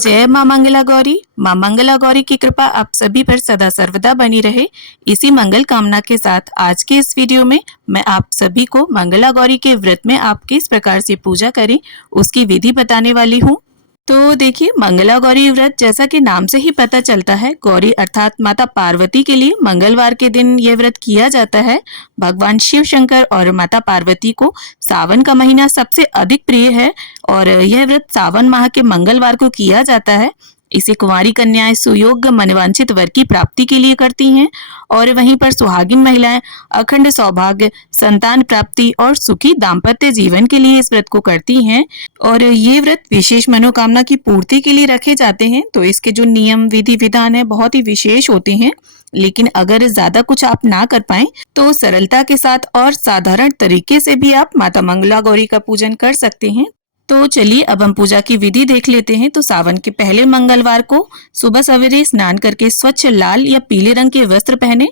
जय माँ मंगला गौरी। माँ मंगला गौरी की कृपा आप सभी पर सदा सर्वदा बनी रहे। इसी मंगल कामना के साथ आज के इस वीडियो में मैं आप सभी को मंगला गौरी के व्रत में आप किस प्रकार से पूजा करें उसकी विधि बताने वाली हूँ। तो देखिए, मंगला गौरी व्रत जैसा कि नाम से ही पता चलता है, गौरी अर्थात माता पार्वती के लिए मंगलवार के दिन यह व्रत किया जाता है। भगवान शिव शंकर और माता पार्वती को सावन का महीना सबसे अधिक प्रिय है और यह व्रत सावन माह के मंगलवार को किया जाता है। इसे कुंवारी कन्याएं सुयोग्य मनवांछित वर की प्राप्ति के लिए करती हैं और वहीं पर सुहागिन महिलाएं अखंड सौभाग्य, संतान प्राप्ति और सुखी दाम्पत्य जीवन के लिए इस व्रत को करती हैं। और ये व्रत विशेष मनोकामना की पूर्ति के लिए रखे जाते हैं। तो इसके जो नियम विधि विधान है बहुत ही विशेष होते हैं। लेकिन अगर ज्यादा कुछ आप ना कर पाए तो सरलता के साथ और साधारण तरीके से भी आप माता मंगला गौरी का पूजन कर सकते हैं। तो चलिए अब हम पूजा की विधि देख लेते हैं। तो सावन के पहले मंगलवार को सुबह सवेरे स्नान करके स्वच्छ लाल या पीले रंग के वस्त्र पहने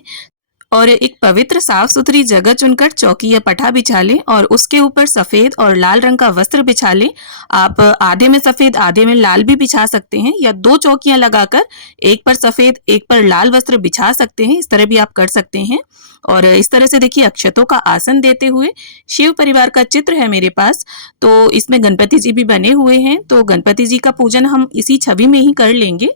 और एक पवित्र साफ सुथरी जगह चुनकर चौकी या पठा बिछा लें और उसके ऊपर सफेद और लाल रंग का वस्त्र बिछा लें। आप आधे में सफेद आधे में लाल भी बिछा सकते हैं या दो चौकियां लगाकर एक पर सफेद एक पर लाल वस्त्र बिछा सकते हैं। इस तरह भी आप कर सकते हैं। और इस तरह से देखिए, अक्षतों का आसन देते हुए शिव परिवार का चित्र है मेरे पास, तो इसमें गणपति जी भी बने हुए हैं। तो गणपति जी का पूजन हम इसी छवि में ही कर लेंगे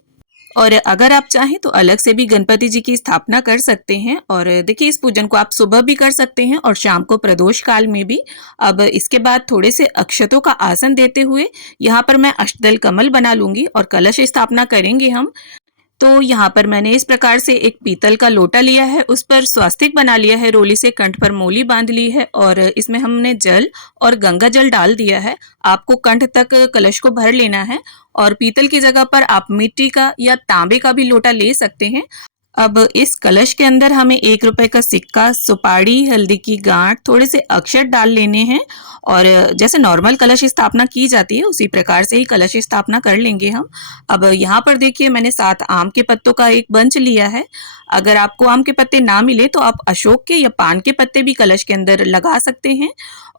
और अगर आप चाहें तो अलग से भी गणपति जी की स्थापना कर सकते हैं। और देखिए, इस पूजन को आप सुबह भी कर सकते हैं और शाम को प्रदोष काल में भी। अब इसके बाद थोड़े से अक्षतों का आसन देते हुए यहाँ पर मैं अष्टदल कमल बना लूंगी और कलश स्थापना करेंगे हम। तो यहाँ पर मैंने इस प्रकार से एक पीतल का लोटा लिया है, उस पर स्वास्तिक बना लिया है, रोली से कंठ पर मोली बांध ली है और इसमें हमने जल और गंगा जल डाल दिया है। आपको कंठ तक कलश को भर लेना है और पीतल की जगह पर आप मिट्टी का या तांबे का भी लोटा ले सकते हैं। अब इस कलश के अंदर हमें 1 रुपए का सिक्का, सुपारी, हल्दी की गांठ, थोड़े से अक्षत डाल लेने हैं और जैसे नॉर्मल कलश स्थापना की जाती है उसी प्रकार से ही कलश स्थापना कर लेंगे हम। अब यहाँ पर देखिए, मैंने 7 आम के पत्तों का एक बंच लिया है। अगर आपको आम के पत्ते ना मिले तो आप अशोक के या पान के पत्ते भी कलश के अंदर लगा सकते हैं।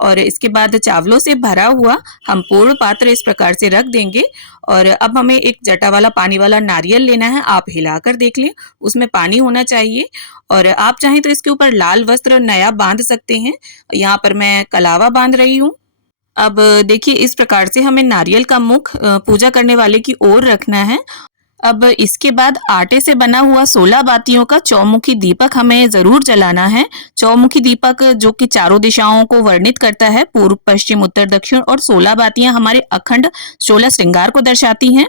और इसके बाद चावलों से भरा हुआ हम पूर्ण पात्र इस प्रकार से रख देंगे और अब हमें एक जटा वाला पानी वाला नारियल लेना है। आप हिलाकर देख लें, उसमें पानी होना चाहिए और आप चाहें तो इसके ऊपर लाल वस्त्र नया बांध सकते हैं। यहाँ पर मैं कलावा बांध रही हूँ। अब देखिए, इस प्रकार से हमें नारियल का मुख पूजा करने वाले की ओर रखना है। अब इसके बाद आटे से बना हुआ 16 बातियों का चौमुखी दीपक हमें जरूर जलाना है। चौमुखी दीपक जो कि चारों दिशाओं को वर्णित करता है, पूर्व पश्चिम उत्तर दक्षिण, और 16 बातियां हमारे अखंड 16 श्रृंगार को दर्शाती हैं।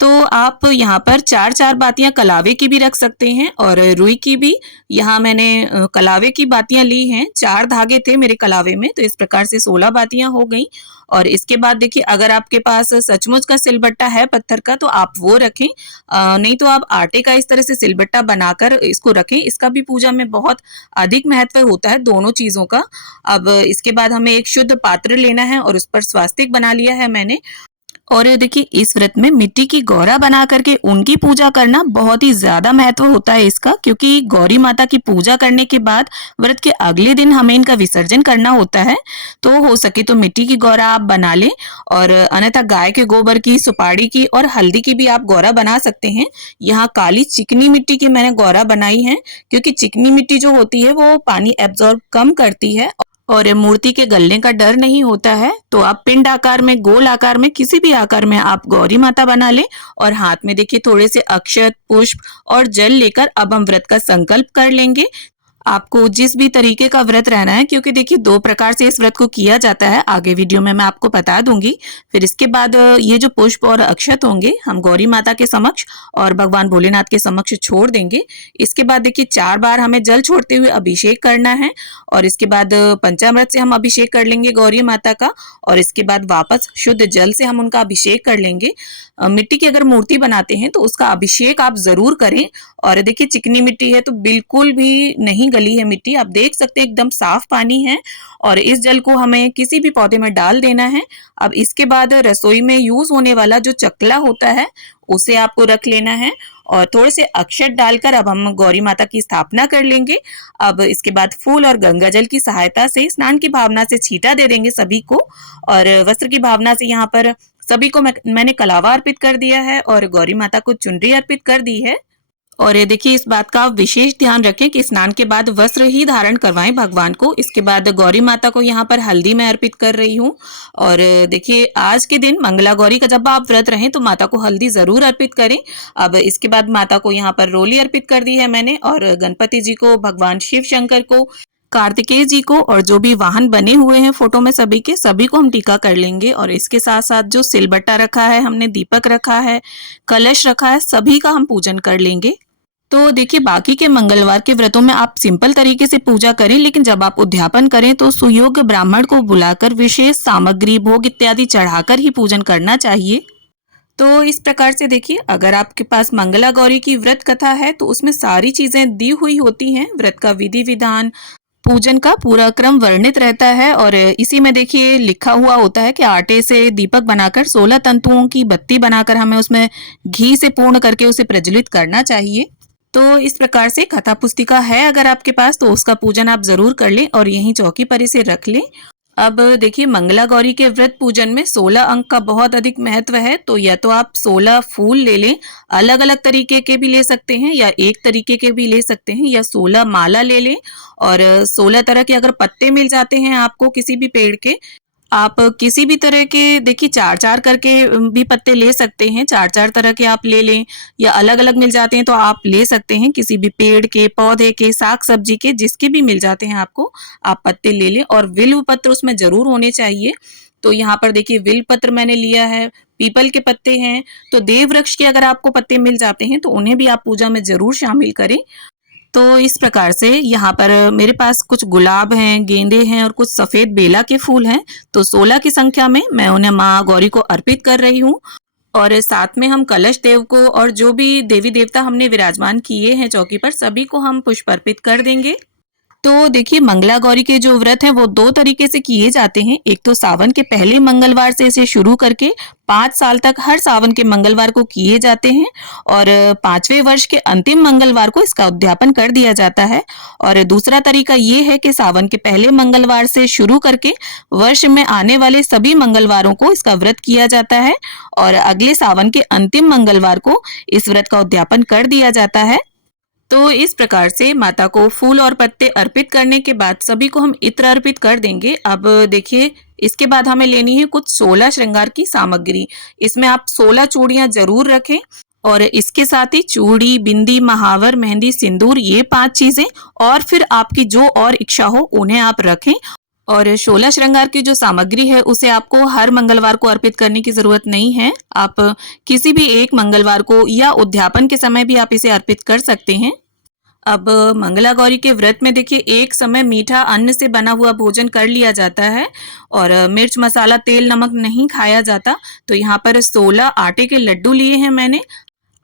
तो आप यहाँ पर 4-4 बातियां कलावे की भी रख सकते हैं और रुई की भी। यहाँ मैंने कलावे की बातियां ली हैं, 4 धागे थे मेरे कलावे में, तो इस प्रकार से 16 बातियां हो गई। और इसके बाद देखिए, अगर आपके पास सचमुच का सिलबट्टा है पत्थर का तो आप वो रखें, नहीं तो आप आटे का इस तरह से सिलबट्टा बनाकर इसको रखें। इसका भी पूजा में बहुत अधिक महत्व होता है, दोनों चीजों का। अब इसके बाद हमें एक शुद्ध पात्र लेना है और उस पर स्वास्तिक बना लिया है मैंने। और देखिए, इस व्रत में मिट्टी की गौरा बना करके उनकी पूजा करना बहुत ही ज्यादा महत्व होता है इसका, क्योंकि गौरी माता की पूजा करने के बाद व्रत के अगले दिन हमें इनका विसर्जन करना होता है। तो हो सके तो मिट्टी की गौरा आप बना लें और अन्यथा गाय के गोबर की, सुपारी की और हल्दी की भी आप गौरा बना सकते हैं। यहाँ काली चिकनी मिट्टी की मैंने गौरा बनाई है, क्योंकि चिकनी मिट्टी जो होती है वो पानी एब्जॉर्ब कम करती है और मूर्ति के गलने का डर नहीं होता है। तो आप पिंड आकार में, गोल आकार में, किसी भी आकार में आप गौरी माता बना लें और हाथ में देखिए थोड़े से अक्षत, पुष्प और जल लेकर अब हम व्रत का संकल्प कर लेंगे। आपको जिस भी तरीके का व्रत रहना है, क्योंकि देखिए 2 प्रकार से इस व्रत को किया जाता है, आगे वीडियो में मैं आपको बता दूंगी। फिर इसके बाद ये जो पुष्प और अक्षत होंगे हम गौरी माता के समक्ष और भगवान भोलेनाथ के समक्ष छोड़ देंगे। इसके बाद देखिए 4 बार हमें जल छोड़ते हुए अभिषेक करना है और इसके बाद पंचामृत से हम अभिषेक कर लेंगे गौरी माता का और इसके बाद वापस शुद्ध जल से हम उनका अभिषेक कर लेंगे। मिट्टी की अगर मूर्ति बनाते हैं तो उसका अभिषेक आप जरूर करें। और देखिए, चिकनी मिट्टी है तो बिल्कुल भी नहीं गली है मिट्टी, आप देख सकते हैं एकदम साफ पानी है और इस जल को हमें किसी भी पौधे में डाल देना है। अब इसके बाद रसोई में यूज होने वाला जो चकला होता है उसे आपको रख लेना है और थोड़े से अक्षत डालकर अब हम गौरी माता की स्थापना कर लेंगे। अब इसके बाद फूल और गंगा जल की सहायता से स्नान की भावना से छींटा दे देंगे सभी को और वस्त्र की भावना से यहाँ पर सभी को मैंने कलावा अर्पित कर दिया है और गौरी माता को चुनरी अर्पित कर दी है। और ये देखिए, इस बात का आप विशेष ध्यान रखें कि स्नान के बाद वस्त्र ही धारण करवाएं भगवान को। इसके बाद गौरी माता को यहाँ पर हल्दी में अर्पित कर रही हूँ। और देखिए, आज के दिन मंगला गौरी का जब आप व्रत रहें तो माता को हल्दी जरूर अर्पित करें। अब इसके बाद माता को यहाँ पर रोली अर्पित कर दी है मैंने, और गणपति जी को, भगवान शिव शंकर को, कार्तिकेय जी को, और जो भी वाहन बने हुए हैं फोटो में सभी के, सभी को हम टीका कर लेंगे। और इसके साथ साथ जो सिलबट्टा रखा है हमने, दीपक रखा है, कलश रखा है, सभी का हम पूजन कर लेंगे। तो देखिए, बाकी के मंगलवार के व्रतों में आप सिंपल तरीके से पूजा करें, लेकिन जब आप उद्यापन करें तो सुयोग्य ब्राह्मण को बुलाकर विशेष सामग्री, भोग इत्यादि चढ़ाकर ही पूजन करना चाहिए। तो इस प्रकार से देखिए, अगर आपके पास मंगला गौरी की व्रत कथा है तो उसमें सारी चीजें दी हुई होती हैं। व्रत का विधि विधान, पूजन का पूरा क्रम वर्णित रहता है, और इसी में देखिए लिखा हुआ होता है कि आटे से दीपक बनाकर 16 तंतुओं की बत्ती बनाकर हमें उसमें घी से पूर्ण करके उसे प्रज्वलित करना चाहिए। तो इस प्रकार से कथा पुस्तिका है अगर आपके पास तो उसका पूजन आप जरूर कर लें और यहीं चौकी पर इसे रख लें। अब देखिए, मंगला गौरी के व्रत पूजन में 16 अंक का बहुत अधिक महत्व है। तो या तो आप 16 फूल ले लें, अलग अलग तरीके के भी ले सकते हैं या एक तरीके के भी ले सकते हैं, या 16 माला ले लें। और 16 तरह के अगर पत्ते मिल जाते हैं आपको किसी भी पेड़ के, आप किसी भी तरह के, देखिए 4-4 करके भी पत्ते ले सकते हैं, 4-4 तरह के आप ले लें, या अलग अलग मिल जाते हैं तो आप ले सकते हैं किसी भी पेड़ के, पौधे के, साग सब्जी के, जिसके भी मिल जाते हैं आपको, आप पत्ते ले लें। और विल्व पत्र उसमें जरूर होने चाहिए। तो यहाँ पर देखिए, विल्व पत्र मैंने लिया है, पीपल के पत्ते हैं, तो देव वृक्ष के अगर आपको पत्ते मिल जाते हैं तो उन्हें भी आप पूजा में जरूर शामिल करें। तो इस प्रकार से यहाँ पर मेरे पास कुछ गुलाब हैं, गेंदे हैं और कुछ सफेद बेला के फूल हैं। तो 16 की संख्या में मैं उन्हें माँ गौरी को अर्पित कर रही हूँ। और साथ में हम कलश देव को और जो भी देवी देवता हमने विराजमान किए हैं चौकी पर, सभी को हम पुष्प अर्पित कर देंगे। तो देखिए, मंगला गौरी के जो व्रत है वो 2 तरीके से किए जाते हैं। एक तो सावन के पहले मंगलवार से इसे शुरू करके 5 साल तक हर सावन के मंगलवार को किए जाते हैं, और 5वें वर्ष के अंतिम मंगलवार को इसका उद्यापन कर दिया जाता है। और दूसरा तरीका ये है कि सावन के पहले मंगलवार से शुरू करके वर्ष में आने वाले सभी मंगलवारों को इसका व्रत किया जाता है, और अगले सावन के अंतिम मंगलवार को इस व्रत का उद्यापन कर दिया जाता है। तो इस प्रकार से माता को फूल और पत्ते अर्पित करने के बाद सभी को हम इत्र अर्पित कर देंगे। अब देखिए, इसके बाद हमें लेनी है कुछ 16 श्रृंगार की सामग्री। इसमें आप 16 चूड़ियां जरूर रखें, और इसके साथ ही चूड़ी, बिंदी, महावर, मेहंदी, सिंदूर, ये 5 चीजें, और फिर आपकी जो और इच्छा हो उन्हें आप रखें। और 16 श्रृंगार की जो सामग्री है उसे आपको हर मंगलवार को अर्पित करने की जरूरत नहीं है। आप किसी भी एक मंगलवार को या उद्यापन के समय भी आप इसे अर्पित कर सकते हैं। अब मंगला गौरी के व्रत में देखिए, एक समय मीठा अन्न से बना हुआ भोजन कर लिया जाता है, और मिर्च, मसाला, तेल, नमक नहीं खाया जाता। तो यहाँ पर 16 आटे के लड्डू लिए हैं मैंने।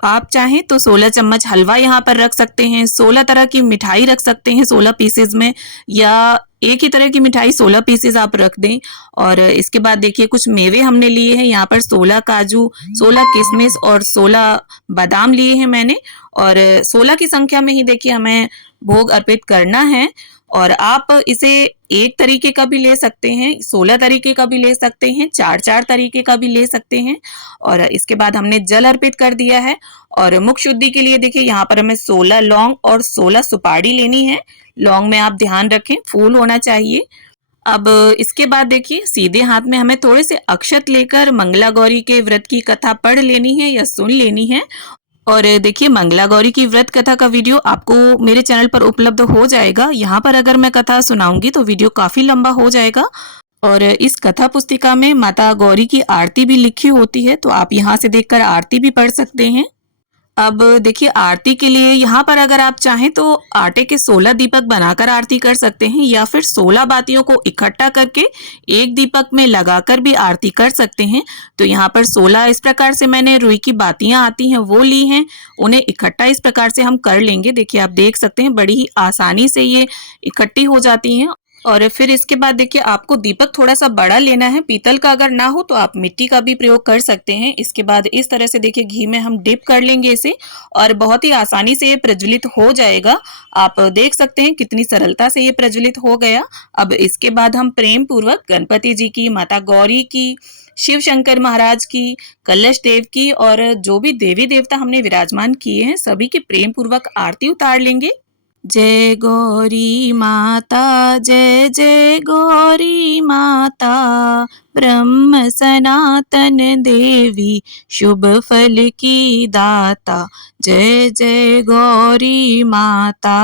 आप चाहें तो 16 चम्मच हलवा यहाँ पर रख सकते हैं, 16 तरह की मिठाई रख सकते हैं 16 पीसेज में, या एक ही तरह की मिठाई 16 पीसेज आप रख दें। और इसके बाद देखिए, कुछ मेवे हमने लिए हैं यहाँ पर, 16 काजू, 16 किशमिश और 16 बादाम लिए हैं मैंने। और 16 की संख्या में ही देखिए हमें भोग अर्पित करना है। और आप इसे एक तरीके का भी ले सकते हैं, 16 तरीके का भी ले सकते हैं, 4-4 तरीके का भी ले सकते हैं। और इसके बाद हमने जल अर्पित कर दिया है। और मुख शुद्धि के लिए देखिए, यहाँ पर हमें 16 लौंग और 16 सुपारी लेनी है। लौंग में आप ध्यान रखें, फूल होना चाहिए। अब इसके बाद देखिए, सीधे हाथ में हमें थोड़े से अक्षत लेकर मंगला गौरी के व्रत की कथा पढ़ लेनी है या सुन लेनी है। और देखिए, मंगला गौरी की व्रत कथा का वीडियो आपको मेरे चैनल पर उपलब्ध हो जाएगा। यहाँ पर अगर मैं कथा सुनाऊंगी तो वीडियो काफी लंबा हो जाएगा। और इस कथा पुस्तिका में माता गौरी की आरती भी लिखी होती है, तो आप यहाँ से देखकर आरती भी पढ़ सकते हैं। अब देखिए, आरती के लिए यहाँ पर अगर आप चाहें तो आटे के 16 दीपक बनाकर आरती कर सकते हैं, या फिर 16 बातियों को इकट्ठा करके एक दीपक में लगाकर भी आरती कर सकते हैं। तो यहाँ पर 16 इस प्रकार से मैंने रुई की बातियां आती हैं वो ली हैं, उन्हें इकट्ठा इस प्रकार से हम कर लेंगे। देखिए, आप देख सकते हैं बड़ी ही आसानी से ये इकट्ठी हो जाती हैं। और फिर इसके बाद देखिए, आपको दीपक थोड़ा सा बड़ा लेना है, पीतल का अगर ना हो तो आप मिट्टी का भी प्रयोग कर सकते हैं। इसके बाद इस तरह से देखिए, घी में हम डिप कर लेंगे इसे, और बहुत ही आसानी से ये प्रज्वलित हो जाएगा। आप देख सकते हैं कितनी सरलता से ये प्रज्वलित हो गया। अब इसके बाद हम प्रेम पूर्वक गणपति जी की, माता गौरी की, शिव शंकर महाराज की, कलश देव की और जो भी देवी देवता हमने विराजमान किए हैं सभी की प्रेम पूर्वक आरती उतार लेंगे। जय गौरी माता, जय जय गौरी माता, ब्रह्म सनातन देवी, शुभ फल की दाता, जय जय गौरी माता।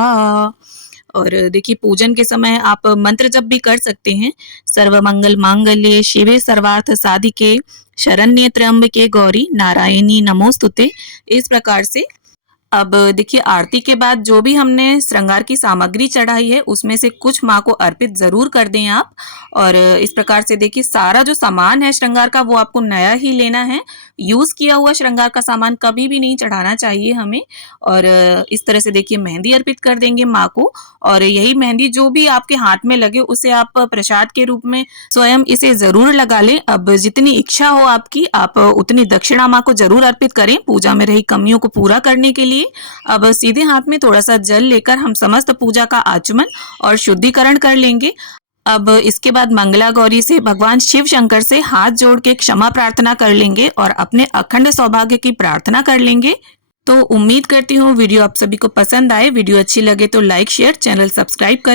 और देखिए पूजन के समय आप मंत्र जप भी कर सकते हैं। सर्वमंगल मांगल्ये शिवे सर्वार्थ साधिके, शरण्ये त्र्यंबके गौरी नारायणी नमोस्तुते। इस प्रकार से अब देखिए आरती के बाद जो भी हमने श्रृंगार की सामग्री चढ़ाई है उसमें से कुछ माँ को अर्पित जरूर कर दें आप। और इस प्रकार से देखिए सारा जो सामान है श्रृंगार का वो आपको नया ही लेना है। यूज किया हुआ श्रृंगार का सामान कभी भी नहीं चढ़ाना चाहिए हमें। और इस तरह से देखिए मेहंदी अर्पित कर देंगे माँ को। और यही मेहंदी जो भी आपके हाथ में लगे उसे आप प्रसाद के रूप में स्वयं इसे जरूर लगा लें। अब जितनी इच्छा हो आपकी आप उतनी दक्षिणा माँ को जरूर अर्पित करें पूजा में रही कमियों को पूरा करने के लिए। अब सीधे हाथ में थोड़ा सा जल लेकर हम समस्त पूजा का आचमन और शुद्धिकरण कर लेंगे। अब इसके बाद मंगला गौरी से भगवान शिव शंकर से हाथ जोड़ के क्षमा प्रार्थना कर लेंगे और अपने अखंड सौभाग्य की प्रार्थना कर लेंगे। तो उम्मीद करती हूँ वीडियो आप सभी को पसंद आए। वीडियो अच्छी लगे तो लाइक शेयर चैनल सब्सक्राइब करें।